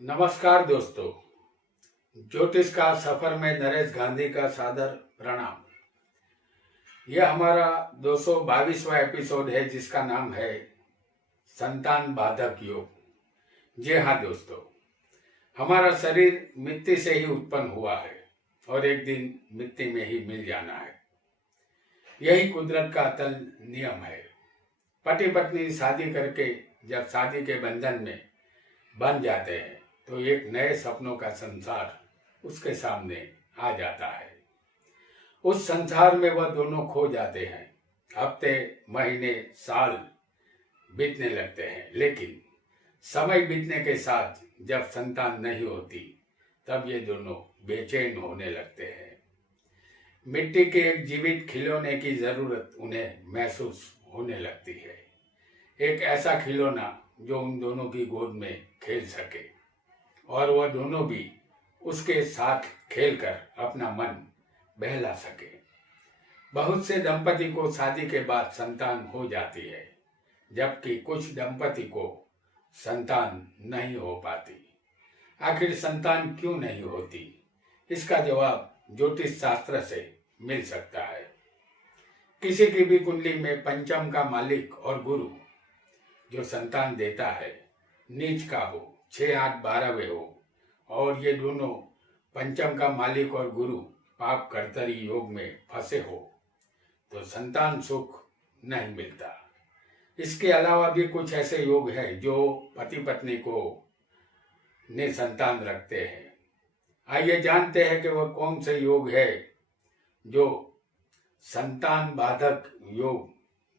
नमस्कार दोस्तों। ज्योतिष का सफर में नरेश गांधी का सादर प्रणाम। यह हमारा 222वां एपिसोड है जिसका नाम है संतान बाधक योग। जी हाँ दोस्तों, हमारा शरीर मिट्टी से ही उत्पन्न हुआ है और एक दिन मिट्टी में ही मिल जाना है। यही कुदरत का अतल नियम है। पति पत्नी शादी करके जब शादी के बंधन में बन जाते हैं तो एक नए सपनों का संसार उसके सामने आ जाता है। उस संसार में वह दोनों खो जाते हैं। हफ्ते, महीने, साल बीतने लगते हैं, लेकिन समय बीतने के साथ जब संतान नहीं होती तब ये दोनों बेचैन होने लगते हैं। मिट्टी के एक जीवित खिलौने की जरूरत उन्हें महसूस होने लगती है। एक ऐसा खिलौना जो उन दोनों की गोद में खेल सके और वह दोनों भी उसके साथ खेलकर अपना मन बहला सके। बहुत से दंपति को शादी के बाद संतान हो जाती है, जबकि कुछ दंपति को संतान नहीं हो पाती। आखिर संतान क्यों नहीं होती? इसका जवाब ज्योतिष शास्त्र से मिल सकता है। किसी की भी कुंडली में पंचम का मालिक और गुरु जो संतान देता है नीच का हो, 6, 8, 12वें हो और ये दोनों पंचम का मालिक और गुरु पाप कर्तरी योग में फंसे हो तो संतान सुख नहीं मिलता। इसके अलावा भी कुछ ऐसे योग हैं जो पति पत्नी को ने संतान रखते हैं। आइए जानते हैं कि वह कौन से योग है जो संतान बाधक योग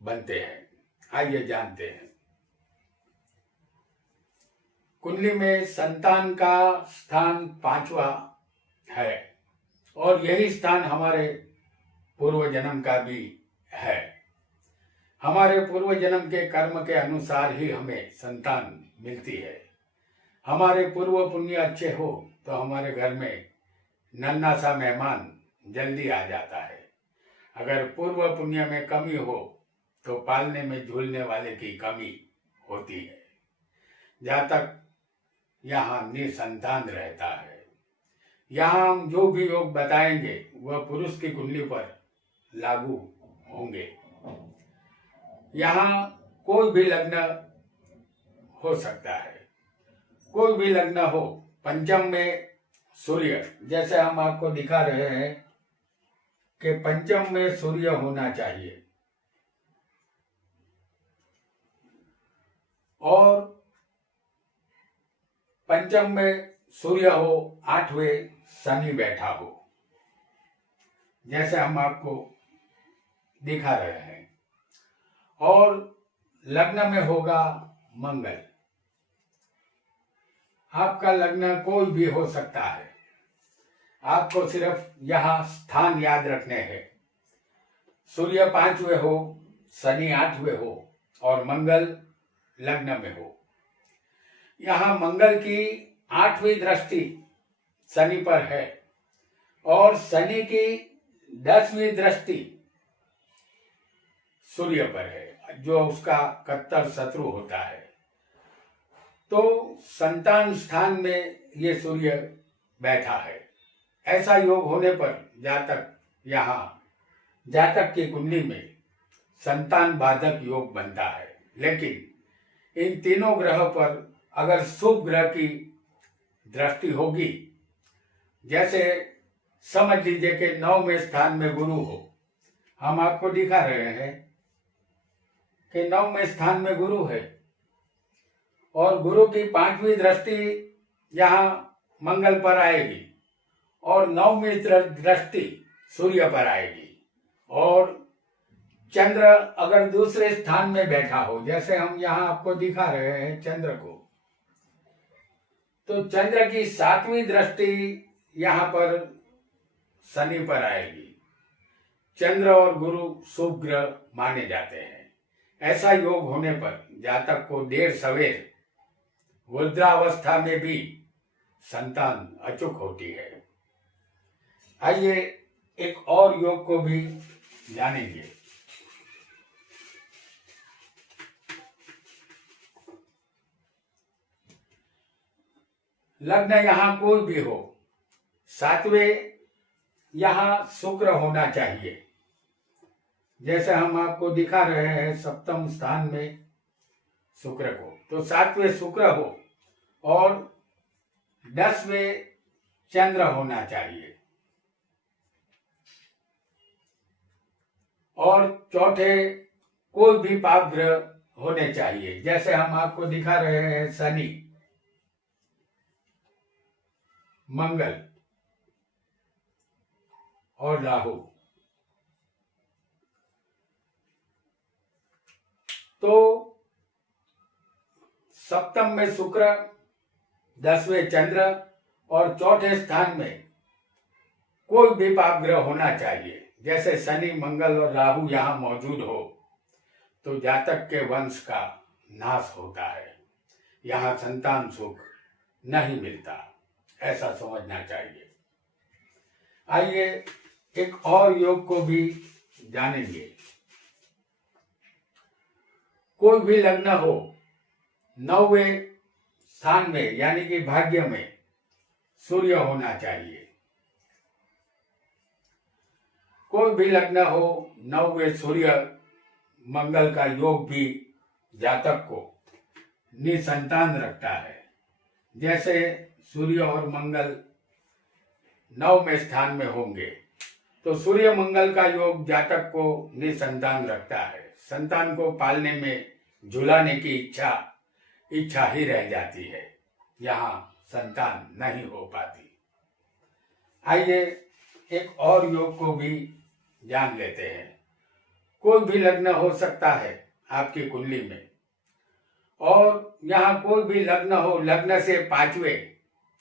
बनते हैं। आइए जानते हैं। कुंडली में संतान का स्थान 5वां है और यही स्थान हमारे पूर्व जन्म का भी है। हमारे पूर्व जन्म के कर्म के अनुसार ही हमें संतान मिलती है। हमारे पूर्व पुण्य अच्छे हो तो हमारे घर में नन्हा सा मेहमान जल्दी आ जाता है। अगर पूर्व पुण्य में कमी हो तो पालने में झूलने वाले की कमी होती है। जहाँ तक यहाँ निसंतान रहता है। यहाँ हम जो भी योग बताएंगे वह पुरुष की कुंडली पर लागू होंगे। यहाँ कोई भी लग्न हो सकता है, कोई भी लग्न हो। पंचम में सूर्य, जैसे हम आपको दिखा रहे हैं कि पंचम में सूर्य होना चाहिए और पंचम में सूर्य हो, 8वें शनि बैठा हो, जैसे हम आपको दिखा रहे हैं। और लग्न में होगा मंगल। आपका लग्न कोई भी हो सकता है, आपको सिर्फ यहाँ स्थान याद रखने हैं। सूर्य 5वें हो, शनि 8वें हो और मंगल लग्न में हो। यहाँ मंगल की 8वीं दृष्टि शनि पर है और शनि की 10वीं दृष्टि सूर्य पर है जो उसका कट्टर शत्रु होता है। तो संतान स्थान में ये सूर्य बैठा है। ऐसा योग होने पर जातक की कुंडली में संतान बाधक योग बनता है। लेकिन इन तीनों ग्रह पर अगर शुभ ग्रह की दृष्टि होगी, जैसे समझ लीजिए कि 9वें स्थान में गुरु हो, हम आपको दिखा रहे हैं कि 9वें स्थान में गुरु है और गुरु की 5वीं दृष्टि यहाँ मंगल पर आएगी और 9वीं दृष्टि सूर्य पर आएगी और चंद्र अगर दूसरे स्थान में बैठा हो, जैसे हम यहाँ आपको दिखा रहे हैं चंद्र को, तो चंद्र की 7वीं दृष्टि यहाँ पर शनि पर आएगी। चंद्र और गुरु शुभ ग्रह माने जाते हैं। ऐसा योग होने पर जातक को देर सवेर वृद्धावस्था में भी संतान अचूक होती है। आइए एक और योग को भी जानेंगे। लग्न यहाँ कोई भी हो, सातवें यहाँ शुक्र होना चाहिए। जैसे हम आपको दिखा रहे हैं सप्तम स्थान में शुक्र को, तो सातवें शुक्र हो और 10वें चंद्र होना चाहिए और चौथे कोई भी पाप ग्रह होने चाहिए। जैसे हम आपको दिखा रहे हैं शनि, मंगल और राहु। तो सप्तम में शुक्र, 10वें चंद्र और चौथे स्थान में कोई भी पाप ग्रह होना चाहिए। जैसे शनि, मंगल और राहु यहाँ मौजूद हो तो जातक के वंश का नाश होता है, यहाँ संतान सुख नहीं मिलता, ऐसा समझना चाहिए। आइए एक और योग को भी जानेंगे। कोई भी लग्न हो, 9वें स्थान में यानी कि भाग्य में सूर्य होना चाहिए। कोई भी लग्न हो, 9वें सूर्य मंगल का योग भी जातक को निसंतान रखता है। जैसे सूर्य और मंगल 9वें स्थान में होंगे तो सूर्य मंगल का योग जातक को निसंतान रखता है। संतान को पालने में झुलाने की इच्छा ही रह जाती है, यहाँ संतान नहीं हो पाती। आइए एक और योग को भी जान लेते हैं। कोई भी लग्न हो सकता है आपकी कुंडली में, और यहाँ कोई भी लग्न हो, लग्न से 5वें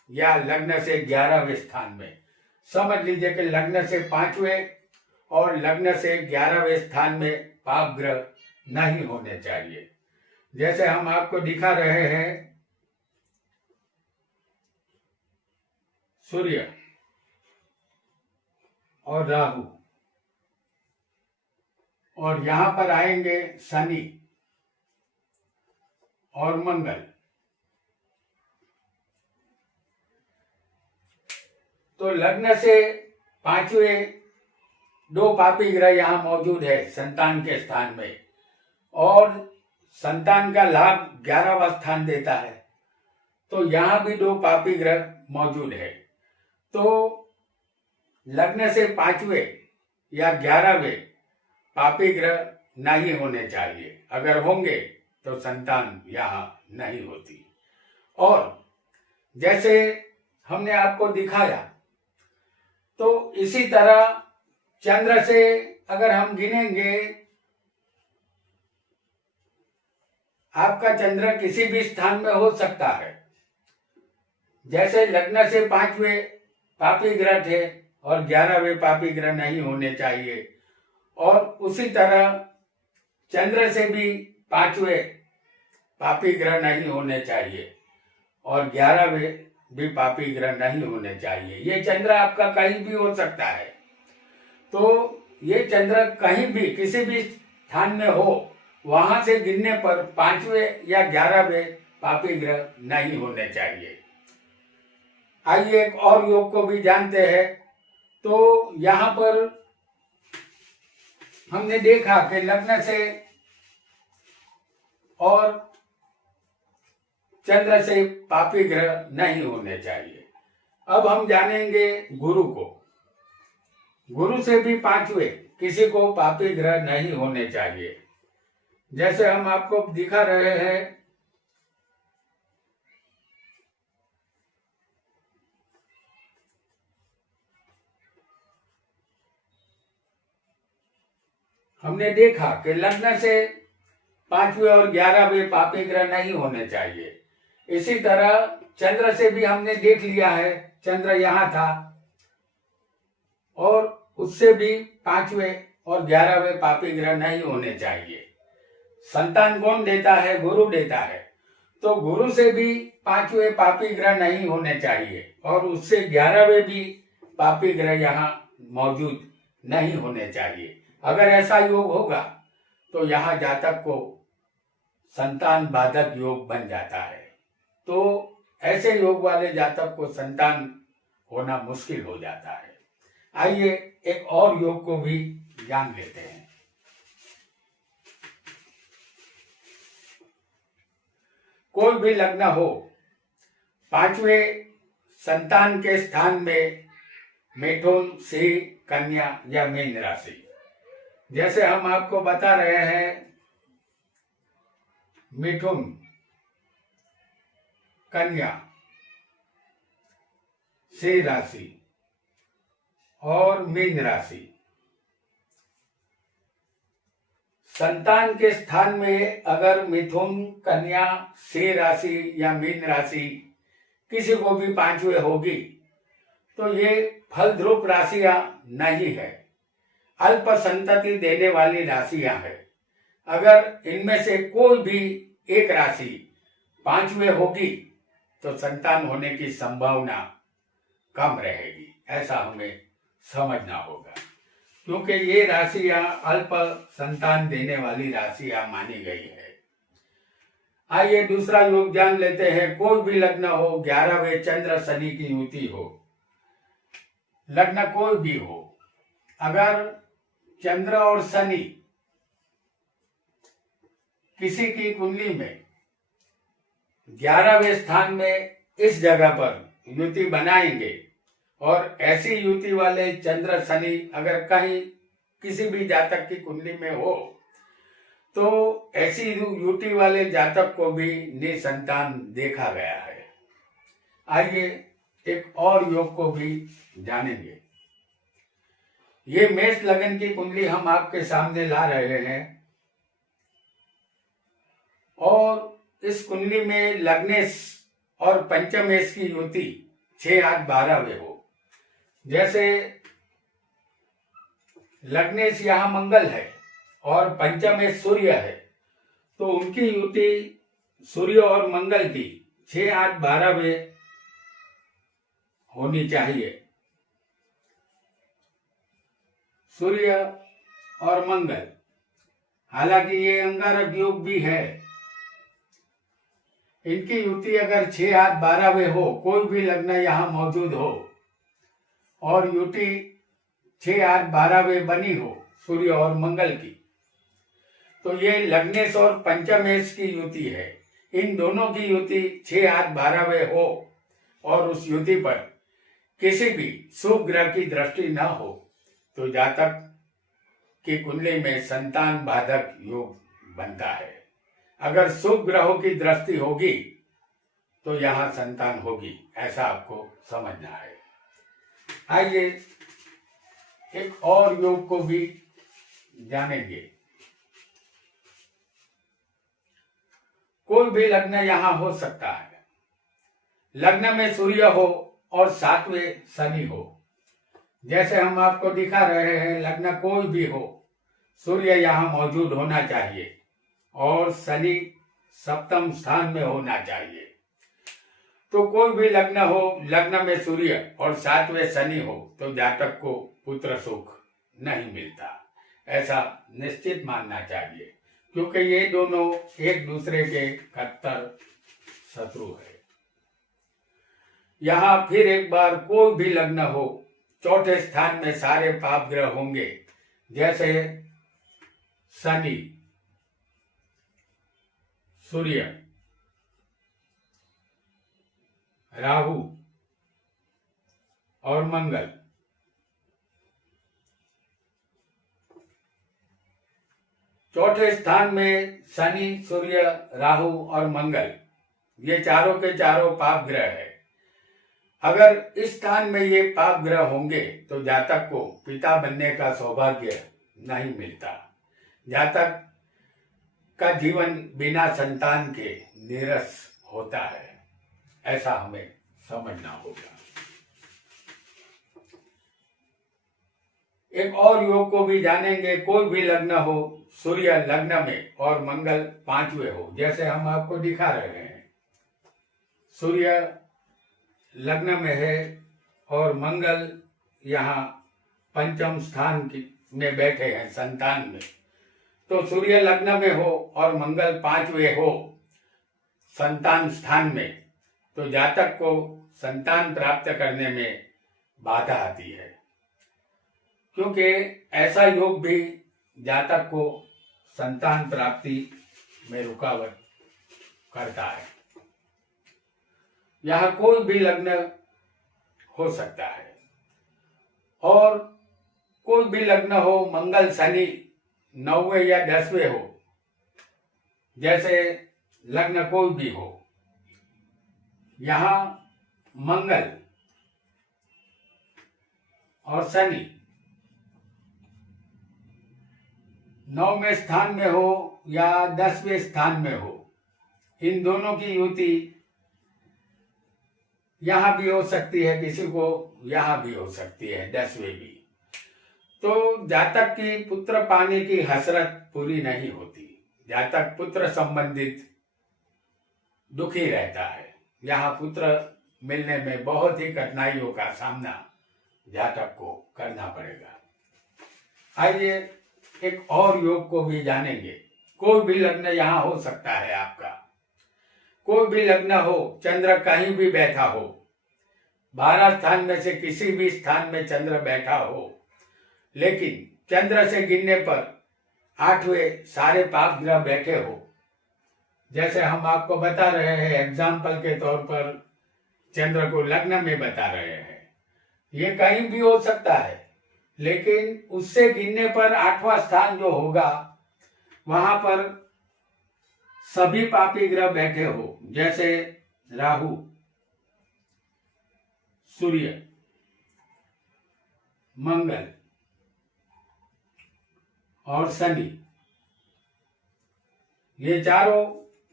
या लग्न से 11वें स्थान में। समझ लीजिए कि लग्न से 5वें और लग्न से 11वें स्थान में पाप ग्रह नहीं होने चाहिए। जैसे हम आपको दिखा रहे हैं सूर्य और राहु, और यहां पर आएंगे शनि और मंगल। तो लग्न से 5वें 2 पापी ग्रह यहाँ मौजूद है संतान के स्थान में, और संतान का लाभ 11वां स्थान देता है, तो यहाँ भी 2 पापी ग्रह मौजूद है। तो लग्न से 5वें या 11वें पापी ग्रह नहीं होने चाहिए। अगर होंगे तो संतान यहाँ नहीं होती। और जैसे हमने आपको दिखाया, तो इसी तरह चंद्र से अगर हम गिनेंगे, आपका चंद्र किसी भी स्थान में हो सकता है। जैसे लग्न से 5वें पापी ग्रह थे और 11वें पापी ग्रह नहीं होने चाहिए, और उसी तरह चंद्र से भी 5वें पापी ग्रह नहीं होने चाहिए और 11वें भी पापी ग्रह नहीं होने चाहिए। ये चंद्र आपका कहीं भी हो सकता है। तो ये चंद्र कहीं भी किसी भी स्थान में हो, वहां से गिनने पर 5वें या 11वें पापी ग्रह नहीं होने चाहिए। आइए एक और योग को भी जानते हैं। तो यहाँ पर हमने देखा कि लग्न से और चंद्र से पापी ग्रह नहीं होने चाहिए। अब हम जानेंगे गुरु को। गुरु से भी 5वें किसी को पापी ग्रह नहीं होने चाहिए। जैसे हम आपको दिखा रहे हैं हमने देखा कि लग्न से 5वें और 11वें पापी ग्रह नहीं होने चाहिए। इसी तरह चंद्र से भी हमने देख लिया है, चंद्र यहाँ था और उससे भी 5वें और 11वें पापी ग्रह नहीं होने चाहिए। संतान कौन देता है? गुरु देता है। तो गुरु से भी 5वें पापी ग्रह नहीं होने चाहिए और उससे 11वें भी पापी ग्रह यहाँ मौजूद नहीं होने चाहिए। अगर ऐसा योग होगा तो यहाँ जातक को संतान बाधक योग बन जाता है। तो ऐसे योग वाले जातक को संतान होना मुश्किल हो जाता है। आइए एक और योग को भी जान लेते हैं। कोई भी लग्न हो, पांचवें संतान के स्थान में मिथुन, सिंह, कन्या या मीन राशि। जैसे हम आपको बता रहे हैं, मिथुन, कन्या, सिंह राशि और मीन राशि। संतान के स्थान में अगर मिथुन, कन्या, सिंह राशि या मीन राशि किसी को भी पांचवें होगी तो ये फलद्रुप राशियां नहीं है, अल्प संतति देने वाली राशियां है। अगर इनमें से कोई भी एक राशि पांचवें होगी तो संतान होने की संभावना कम रहेगी, ऐसा हमें समझना होगा, क्योंकि ये राशियां अल्प संतान देने वाली राशियां मानी गई है। आइए दूसरा योग जान लेते हैं। कोई भी लग्न हो, 11वें चंद्र शनि की युति हो, लग्न कोई भी हो, अगर चंद्र और शनि किसी की कुंडली में 11वें स्थान में इस जगह पर युति बनाएंगे और ऐसी युति वाले चंद्र शनि अगर कहीं किसी भी जातक की कुंडली में हो तो ऐसी युति वाले जातक को भी निसंतान देखा गया है। आइए एक और योग को भी जानेंगे। ये मेष लगन की कुंडली हम आपके सामने ला रहे हैं और इस कुंडली में लग्नेश और पंचमेश की युति 6, 8, 12वें हो। जैसे लग्नेश यहां मंगल है और पंचमेश सूर्य है, तो उनकी युति सूर्य और मंगल की 6, 8, 12वें होनी चाहिए। सूर्य और मंगल, हालांकि ये अंगारक योग भी है, इनकी युति अगर 6, 8, 12वें हो, कोई भी लग्न यहां मौजूद हो और युति 6, 8, 12वें बनी हो सूर्य और मंगल की, तो ये लग्नेश और पंचमेश की युति है। इन दोनों की युति 6, 8, 12वें हो और उस युति पर किसी भी शुभ ग्रह की दृष्टि न हो तो जातक की कुंडली में संतान बाधक योग बनता है। अगर शुभ ग्रहों की दृष्टि होगी तो यहां संतान होगी, ऐसा आपको समझना है। आइए एक और योग को भी जानेंगे। कोई भी लग्न यहां हो सकता है, लग्न में सूर्य हो और 7वें शनि हो। जैसे हम आपको दिखा रहे हैं, लग्न कोई भी हो, सूर्य यहां मौजूद होना चाहिए और शनि 7वें स्थान में होना चाहिए। तो कोई भी लग्न हो, लग्न में सूर्य और 7वें शनि हो तो जातक को पुत्र सुख नहीं मिलता, ऐसा निश्चित मानना चाहिए, क्योंकि ये दोनों एक दूसरे के कट्टर शत्रु है। यहाँ फिर एक बार कोई भी लग्न हो, चौथे स्थान में सारे पाप ग्रह होंगे, जैसे शनि, सूर्य, राहु और मंगल। चौथे स्थान में शनि, सूर्य, राहु और मंगल, ये चारों के चारों पाप ग्रह है। अगर इस स्थान में ये पाप ग्रह होंगे तो जातक को पिता बनने का सौभाग्य नहीं मिलता। जातक का जीवन बिना संतान के नीरस होता है, ऐसा हमें समझना होगा। एक और योग को भी जानेंगे। कोई भी लग्न हो, सूर्य लग्न में और मंगल 5वें हो, जैसे हम आपको दिखा रहे हैं। सूर्य लग्न में है और मंगल यहाँ पंचम स्थान में बैठे हैं संतान में। तो सूर्य लग्न में हो और मंगल 5वें हो संतान स्थान में, तो जातक को संतान प्राप्त करने में बाधा आती है, क्योंकि ऐसा योग भी जातक को संतान प्राप्ति में रुकावट करता है। यह कोई भी लग्न हो सकता है और कोई भी लग्न हो, मंगल शनि 9वें या 10वें हो, जैसे लग्न कोई भी हो, यहाँ मंगल और शनि 9वें स्थान में हो या 10वें स्थान में हो, इन दोनों की युति यहाँ भी हो सकती है, किसी को यहाँ भी हो सकती है, 10वें भी। तो जातक की पुत्र पाने की हसरत पूरी नहीं होती। जातक पुत्र संबंधित दुखी रहता है। यहाँ पुत्र मिलने में बहुत ही कठिनाइयों का सामना जातक को करना पड़ेगा। आइए एक और योग को भी जानेंगे। कोई भी लग्न यहाँ हो सकता है आपका, कोई भी लग्न हो, चंद्र कहीं भी बैठा हो, 12 स्थान में से किसी भी स्थान में चंद्र बैठा हो, लेकिन चंद्र से गिनने पर 8वें सारे पाप ग्रह बैठे हो। जैसे हम आपको बता रहे हैं, एग्जाम्पल के तौर पर चंद्र को लग्न में बता रहे हैं, ये कहीं भी हो सकता है, लेकिन उससे गिनने पर 8वां स्थान जो होगा वहां पर सभी पापी ग्रह बैठे हो, जैसे राहु, सूर्य, मंगल और शनि, ये चारों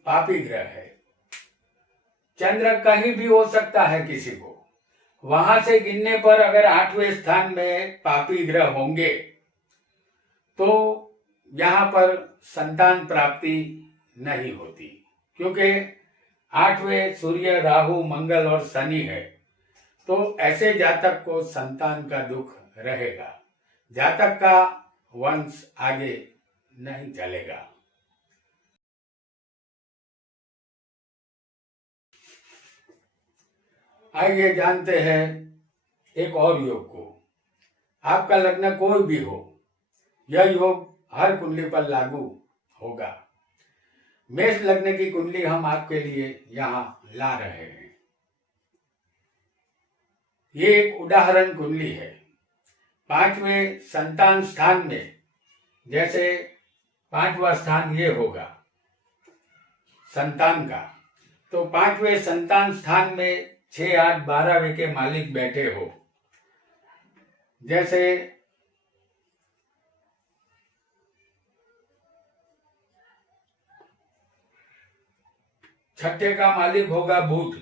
पापी ग्रह है। चंद्र कहीं भी हो सकता है किसी को, वहां से गिनने पर अगर 8वें स्थान में पापी ग्रह होंगे तो यहाँ पर संतान प्राप्ति नहीं होती, क्योंकि 8वें सूर्य, राहु, मंगल और शनि है। तो ऐसे जातक को संतान का दुख रहेगा, जातक का वंश आगे नहीं चलेगा। आइए जानते हैं एक और योग को। आपका लग्न कोई भी हो, यह योग हर कुंडली पर लागू होगा। मेष लग्न की कुंडली हम आपके लिए यहाँ ला रहे हैं। ये एक उदाहरण कुंडली है। 5वें संतान स्थान में, जैसे 5वां स्थान ये होगा संतान का, तो 5वें संतान स्थान में 6, 8, 12वें के मालिक बैठे हो, जैसे छठे का मालिक होगा बुध,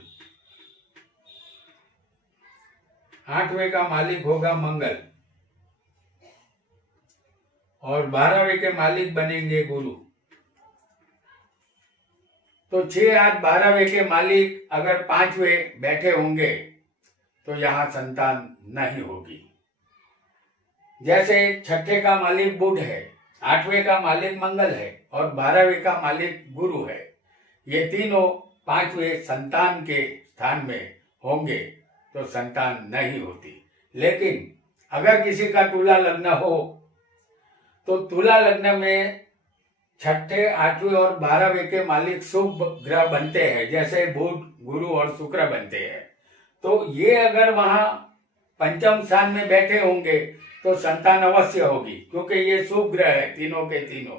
8वें का मालिक होगा मंगल और 12वें के मालिक बनेंगे गुरु। तो 6, 8, 12वें के मालिक अगर 5वें बैठे होंगे तो यहाँ संतान नहीं होगी। जैसे छठे का मालिक बुध है, 8वें का मालिक मंगल है और 12वें का मालिक गुरु है, ये तीनों 5वें संतान के स्थान में होंगे तो संतान नहीं होती। लेकिन अगर किसी का तुला लग्न हो तो तुला लग्न में छठे, 8वें और 12वें के मालिक शुभ ग्रह बनते हैं, जैसे बुध, गुरु और शुक्र बनते हैं। तो ये अगर वहां पंचम स्थान में बैठे होंगे तो संतान अवश्य होगी, क्योंकि ये शुभ ग्रह है तीनों के तीनों।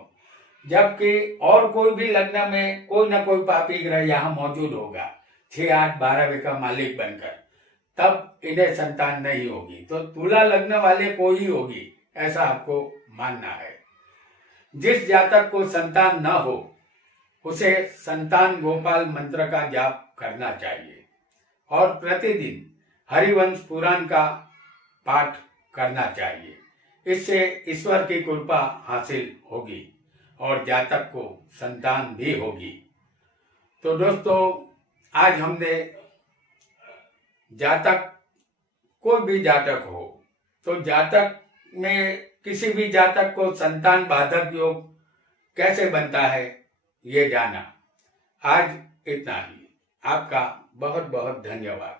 जबकि और कोई भी लग्न में कोई ना कोई पापी ग्रह यहाँ मौजूद होगा 6, 8, 12वें का मालिक बनकर, तब इन्हें संतान नहीं होगी। तो तुला लग्न वाले को ही होगी, ऐसा आपको मानना है। जिस जातक को संतान न हो उसे संतान गोपाल मंत्र का जाप करना चाहिए और प्रतिदिन हरिवंश पुराण का पाठ करना चाहिए। इससे ईश्वर की कृपा हासिल होगी और जातक को संतान भी होगी। तो दोस्तों, आज हमने जातक, कोई भी जातक हो, तो जातक में किसी भी जातक को संतान बाधक योग कैसे बनता है ये जाना। आज इतना ही। आपका बहुत बहुत धन्यवाद।